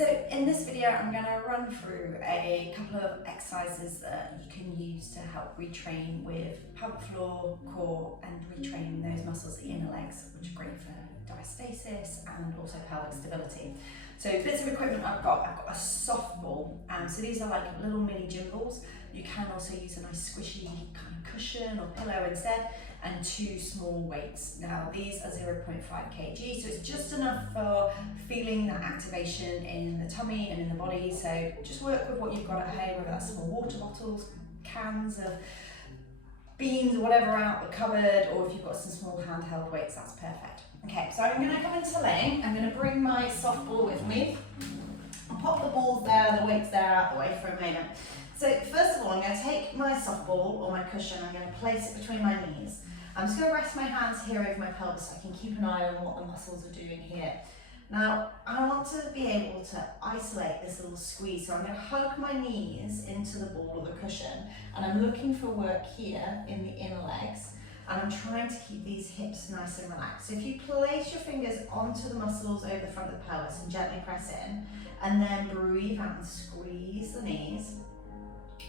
So in this video, I'm going to run through a couple of exercises that you can use to help retrain with pelvic floor, core, and retraining those muscles, the inner legs, which are great for diastasis and also pelvic stability. So bits of equipment I've got a soft ball, and so these are like little mini gym balls. You can also use a nice squishy kind of cushion or pillow instead, and 2 small weights. Now these are 0.5 kg, so it's just enough for feeling that activation in the tummy and in the body. So just work with what you've got at home, whether that's small water bottles, cans of beans or whatever out the cupboard, or if you've got some small handheld weights, that's perfect. Okay, so I'm going to come into laying. I'm going to bring my soft ball with me. I'll pop the balls there, the weights there out the way for a moment. So first of all, I'm going to take my soft ball or my cushion, I'm going to place it between my knees. I'm just going to rest my hands here over my pelvis so I can keep an eye on what the muscles are doing here. Now, I want to be able to isolate this little squeeze, so I'm going to hug my knees into the ball or the cushion, and I'm looking for work here in the inner legs, and I'm trying to keep these hips nice and relaxed. So if you place your fingers onto the muscles over the front of the pelvis and gently press in, and then breathe out and squeeze the knees,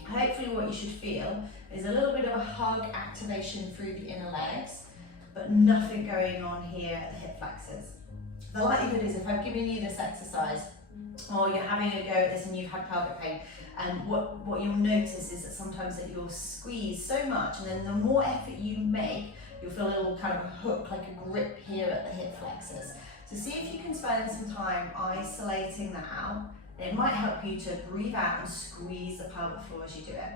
hopefully what you should feel is a little bit of a hug activation through the inner legs, but nothing going on here at the hip flexors. The likelihood is if I've given you this exercise, or you're having a go at this and you've had pelvic pain, and what you'll notice is that sometimes that you'll squeeze so much, and then the more effort you make, you'll feel a little kind of a hook, like a grip here at the hip flexors. So see if you can spend some time isolating that out. It might help you to breathe out and squeeze the pelvic floor as you do it.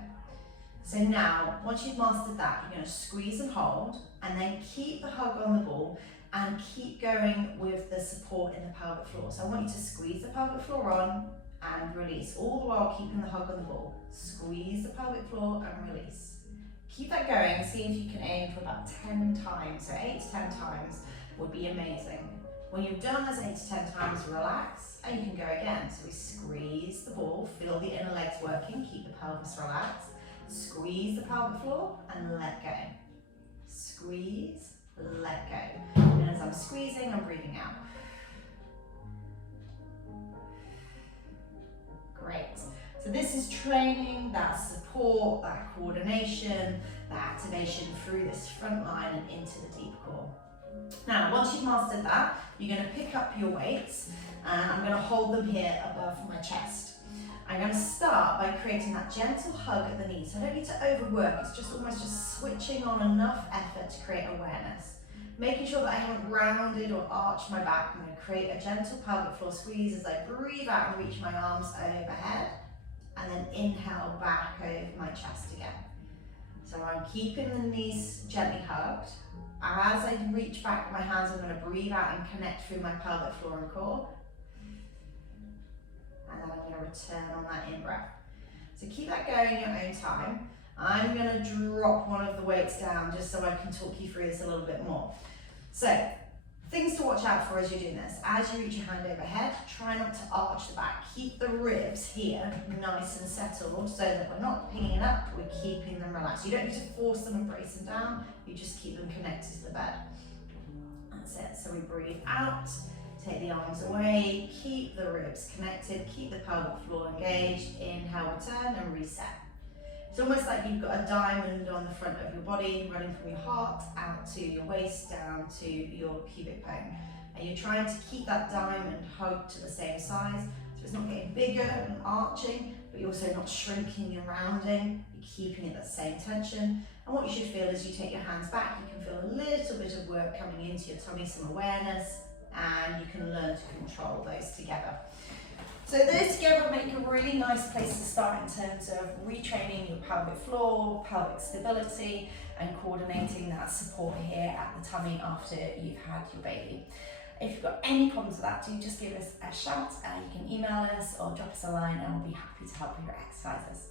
So now, once you've mastered that, you're going to squeeze and hold, and then keep the hug on the ball, and keep going with the support in the pelvic floor. So I want you to squeeze the pelvic floor on and release, all the while keeping the hug on the ball. Squeeze the pelvic floor and release. Keep that going, see if you can aim for about 10 times, so 8 to 10 times would be amazing. When you've done those 8 to 10 times, relax, and you can go again. So we squeeze the ball, feel the inner legs working, keep the pelvis relaxed, squeeze the pelvic floor and let go. Squeeze, let go. And as I'm squeezing, I'm breathing out. Great. So this is training that support, that coordination, that activation through this front line and into the deep core. Now, once you've mastered that, you're going to pick up your weights, and I'm going to hold them here above my chest. I'm going to start by creating that gentle hug at the knees. So I don't need to overwork, it's just almost just switching on enough effort to create awareness. Making sure that I haven't rounded or arched my back. I'm going to create a gentle pelvic floor squeeze as I breathe out and reach my arms overhead, and then inhale back over my chest again. So I'm keeping the knees gently hugged. As I reach back with my hands, I'm going to breathe out and connect through my pelvic floor and core. And then I'm going to return on that in-breath. So keep that going in your own time. I'm going to drop one of the weights down just so I can talk you through this a little bit more. So, things to watch out for as you're doing this. As you reach your hand overhead, try not to arch the back. Keep the ribs here nice and settled so that we're not pinging up, we're keeping them relaxed. You don't need to force them and brace them down, you just keep them connected to the bed. That's it. So we breathe out, take the arms away, keep the ribs connected, keep the pelvic floor engaged. Inhale, return and reset. It's almost like you've got a diamond on the front of your body running from your heart out to your waist down to your pubic bone. And you're trying to keep that diamond hugged to the same size, so it's not getting bigger and arching, but you're also not shrinking and rounding. You're keeping it that same tension. And what you should feel is you take your hands back, you can feel a little bit of work coming into your tummy, some awareness, and you can learn to control those together. So those together make a really nice place to start in terms of retraining your pelvic floor, pelvic stability, and coordinating that support here at the tummy after you've had your baby. If you've got any problems with that, do just give us a shout. You can email us or drop us a line, and we'll be happy to help with your exercises.